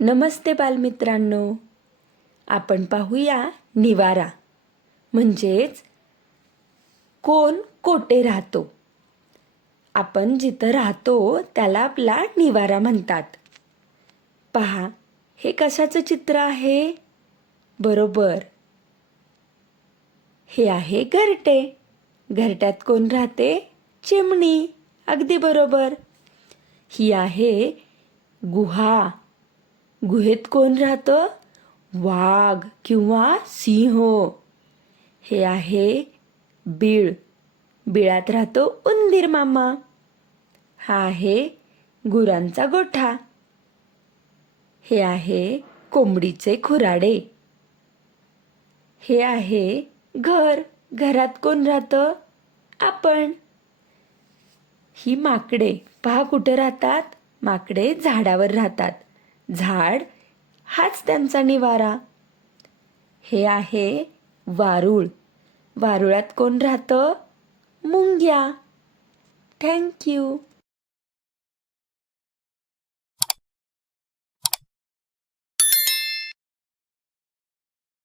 नमस्ते बालमित्रांनो. आपण पाहूया निवारा. म्हणजेच कोण कोठे राहतो? आपण जिथं राहतो त्याला आपला निवारा म्हणतात. पहा हे कशाचं चित्र आहे? बरोबर. हे आहे घरटे. घरट्यात कोण राहते? चिमणी. अगदी बरोबर. ही आहे गुहा. गुहेत कोण राहतं? वाघ किंवा सिंह. हे आहे बीळ. बिळात राहतो उंदीर मामा. हा आहे गुरांचा गोठा. हे आहे कोंबडीचे खुराडे. हे आहे घर. घरात कोण राहतं? आपण. ही माकडे. पहा कुठे राहतात? माकडे झाडावर राहतात. झाड हाच त्यांचा निवारा. हे आहे वारुळ. वारुळात कोण राहतं? मुंग्या. थँक्यू